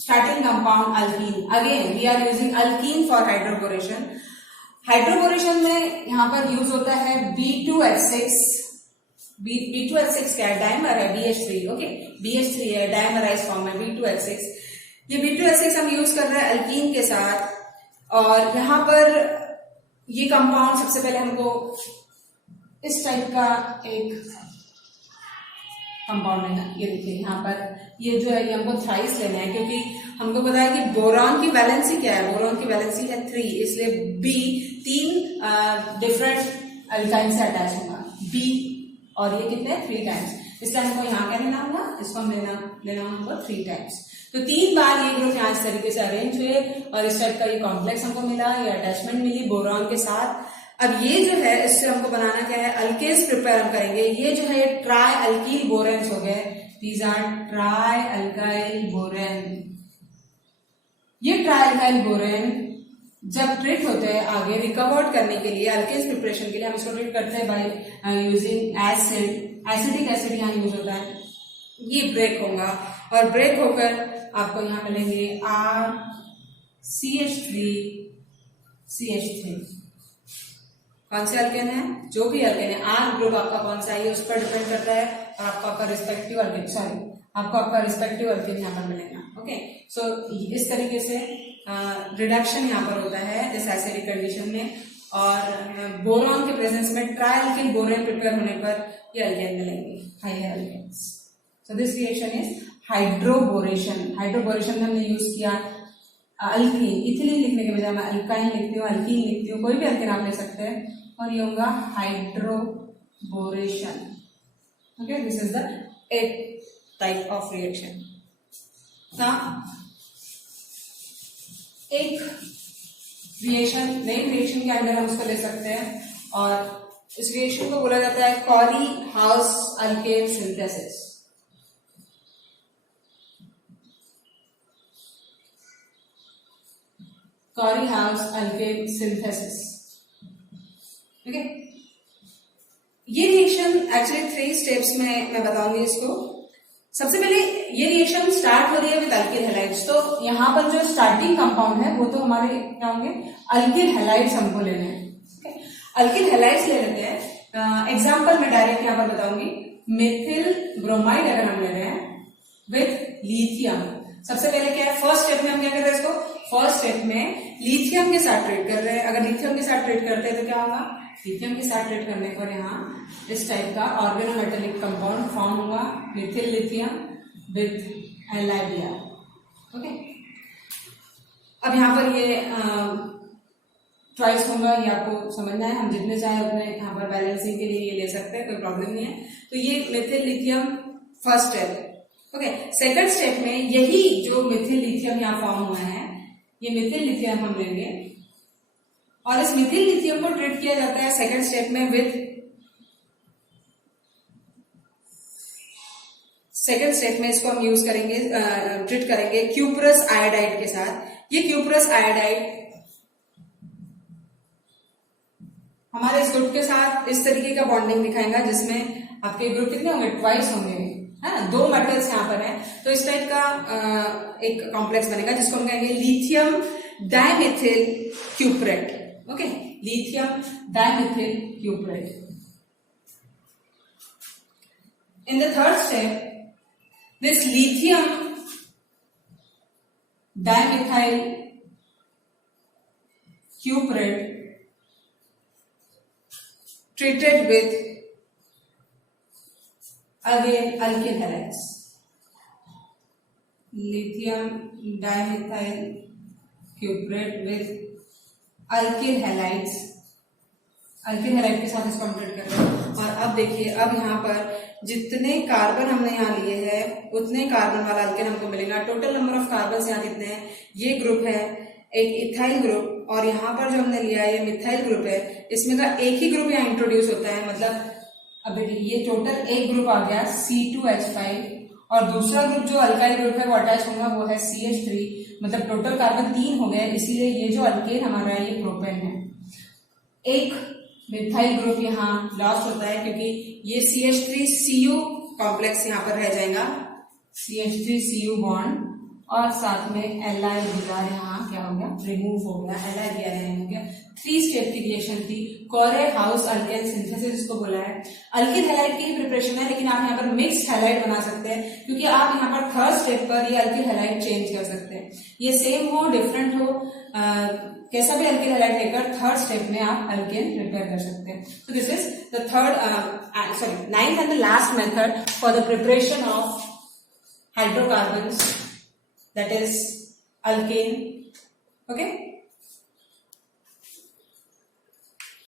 starting compound alkene. Again we are using alkene for hydroboration. Hydroboration में यहाँ पर यूज होता है B2H6। B2H6 क्या है, डायमर है, BH3। ओके, BH3 है, डायमराइज फॉर्म है B2H6। ये B2H6 हम यूज कर रहे हैं अल्कीन के साथ और यहाँ पर ये कंपाउंड सबसे पहले हमको इस टाइप का एक कंपाउंड लेना। ये देखिए यहाँ पर ये जो है ये हमको थ्राइस लेना है क्योंकि हमको पता है कि बोरॉन की वैलेंसी क्या है, बोरॉन की वैलेंसी है 3, इसलिए B 3 डिफरेंट अल्काइन से अटैच होगा B और ये कितने 3 टाइम्स, इसलिए हमको यहाँ क्या लेना होगा, इसको हम लेना होगा 3 टाइम्स। तो 3 बार ये ग्रुप यहाँ इस तरीके से अरेंज हुए और इस टाइप का ये कॉम्प्लेक्स हमको मिला, ये अटैचमेंट मिली बोरॉन के साथ। अब ये जो है इससे हमको बनाना क्या है, अल्केन्स प्रिपेयर हम करेंगे। ये जो है ट्राई अल्कील बोरेन्स हो गए, these are trialkyl borane. ये ट्राई अल्काइल बोरेन जब ट्रीट होते हैं आगे रिकवर्ड करने के लिए, अल्केन्स प्रिपरेशन के लिए हम इसको ट्रीट करते हैं by using acid. Acidic acid यहाँ यूज होता है। ये ब्रेक होगा और ब्रेक होकर आपको यहाँ मिलेंगे RCH3CH3। कौन से अल्केन है, जो भी अल्केन है, आर ग्रुप आपका कौन सा है उस पर डिपेंड करता है और आपका रिस्पेक्टिव अल्केन आपका रिस्पेक्टिव अल्केन यहाँ पर मिलेगा। ओके, सो इस तरीके से रिडक्शन यहाँ पर होता है इस एसिडिक कंडीशन में। और बोरॉन के प्रेजेंस में ट्राइअल्किल बोरेन प्रिपेयर होने पर ये अल्केन मिलेंगे, high alkanes. So this reaction is hydroboration. Hydroboration में हमने यूज किया अल्कीन, इथिलीन लिखने के बजाय मैं अल्काइन लिखती हूँ, अल्कीन लिखती हूँ, कोई भी अल्केन आप ले सकते हैं, और ये होगा hydroboration. Okay, this is the एक टाइप ऑफ रिएक्शन। एक रिएक्शन, मेन रिएक्शन के अंदर हम उसको ले सकते हैं, और इस रिएक्शन को बोला जाता है Carry house alkane synthesis. Carry house alkane synthesis. Okay, ये रिएक्शन एक्चुअली 3 स्टेप्स में मैं बताऊंगी इसको। सबसे पहले ये रिएक्शन स्टार्ट हो रही है विद अल्किल हैलाइड्स, तो यहाँ पर जो स्टार्टिंग कंपाउंड है वो तो हमारे क्या होंगे, अल्किल हैलाइड्स हमको लेने हैं। अल्किल हैलाइड्स ले लेते हैं। एग्जाम्पल मैं डायरेक्ट यहाँ पर बताऊंगी। मिथिल ब्रोमाइड अगर हम ले रहे हैं विथ लिथियम, सबसे पहले क्या है, फर्स्ट स्टेप में हम क्या कर रहे हैं इसको, फर्स्ट स्टेप में लिथियम के साथ ट्रीट कर रहे हैं। अगर लिथियम के साथ ट्रीट करते हैं तो क्या होगा, लिथियम के साथ ट्रीट करने पर यहाँ इस टाइप का ऑर्गेनोमेटेलिक कंपाउंड फॉर्म हुआ, मिथिल लिथियम विथ एलाइडिया। ओके, अब यहाँ पर ये चॉइस होगा, ये आपको समझना है, हम जितने चाहे उतने यहाँ पर बैलेंसिंग के लिए ये ले सकते हैं, कोई प्रॉब्लम नहीं है। तो ये Mithil lithium first step. Okay, second step में यही जो मिथिल लिथियम यहाँ फॉर्म हुआ है, ये मिथिल लिथियम हम लेंगे, और इस मिथिल लिथियम को ट्रीट किया जाता है सेकंड स्टेप में विथ, सेकंड स्टेप में इसको हम यूज करेंगे, ट्रीट करेंगे क्यूप्रस आयोडाइड के साथ। ये क्यूप्रस आयोडाइड हमारे इस ग्रुप के साथ इस तरीके का बॉन्डिंग दिखाएगा, जिसमें आपके ग्रुप कितने होंगे, ट्वाइस होंगे, है ना, 2 मेटल्स यहाँ पर हैं, तो इस टाइप का एक कॉम्प्लेक्स बनेगा जिसको हम कहेंगे lithium dimethyl cuprate. Okay, lithium dimethyl cuprate. In the third step, this lithium dimethyl cuprate treated with again alkyl halides. Lithium dimethyl cuprate with alkyl halides. Alkyl halide के साथ इसको हम ट्रीट करते हैं। और अब देखिए, अब यहाँ पर जितने कार्बन हमने यहाँ लिए हैं उतने कार्बन वाला अल्केन हमको मिलेगा। टोटल नंबर ऑफ कार्बन यहाँ कितने हैं, ये ग्रुप है एक इथाइल ग्रुप, और यहाँ पर जो हमने लिया है ये मिथाइल ग्रुप है, इसमें का एक ही ग्रुप यहाँ इंट्रोड्यूस होता है। मतलब अब देखिए ये टोटल एक ग्रुप आ गया C2H5, और दूसरा ग्रुप जो अल्काइल ग्रुप है वो अटैच होगा, वो है CH3, मतलब टोटल कार्बन 3 हो गए। इसीलिए ये जो अल्केन हमारा है ये प्रोपेन है। एक मिथाइल ग्रुप यहाँ लॉस्ट होता है क्योंकि ये CH3Cu कॉम्प्लेक्स यहाँ पर रह जाएगा, CH3Cu बॉन्ड, और साथ में Li-Br यहाँ क्या हो गया, रिमूव हो गया, Li-Br हो गया। 3 स्टेप की रिएक्शन थी, कोरे हाउस अल्केन सिंथेसिस इसको बोला है। अल्किल हैलाइड की ही प्रिपरेशन है, लेकिन आप यहाँ पर मिक्स हैलाइड बना सकते हैं, क्योंकि आप यहाँ पर थर्ड स्टेप पर ये अल्किल हैलाइड चेंज कर सकते हैं। ये सेम हो डिफरेंट हो, कैसा भी अल्किल हैलाइड लेकर थर्ड स्टेप में आप अल्केन प्रिपेयर कर सकते हैं। तो this is the third ninth and the last method for the preparation of hydrocarbons, that is alkane. Okay,